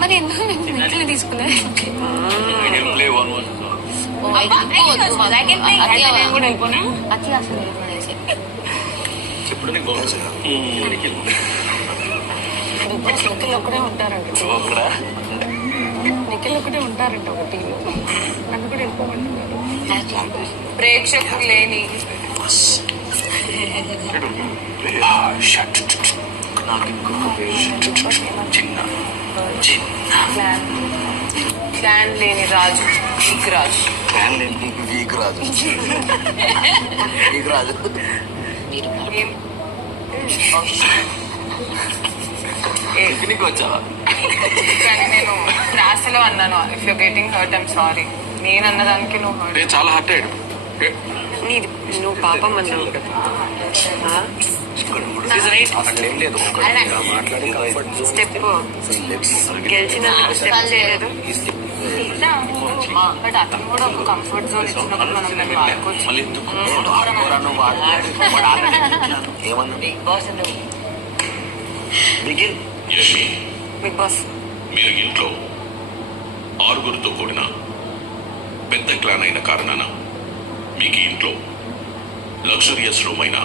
మరి ఎందుకు నిఖిల్ తీసుకున్నా అతి అసలు నిఖిల్ ఒక్కడే ఉంటారంట నిఖిల్ ఒకటే ఉంటారంట ఒక టీంలో నన్ను కూడా వెళ్ళిపోమంటున్నారు ప్రేక్షకులు లేని ప్లాన్ లేని రాజు వీక్ రాజు ప్లాన్ లేని వీక్ రాజు వీక్ రాజు పిక్నిక్ వచ్చావా కానీ నేను క్లాస్లో అన్నాను if you getting hurt I'm sorry నేను అన్నదానికి నువ్వు హర్ట్ చాలా హర్ట్ అయ్యాడు నువ్వు పాపం అన్నావు స్టెప్ గెలిచిన స్టెప్ చేయలేదు బట్ అతను కూడా ఒక కంఫర్ట్ జోన్ ఇచ్చినప్పుడు మనం దాన్ని వాడుకోవచ్చు బిగ్ బాస్ మీరు ఇంట్లో ఆరుగురితో కూడిన పెద్ద క్లాన్ అయిన కారణాన మీకు ఇంట్లో లగ్జరియస్ రూమ్ అయినా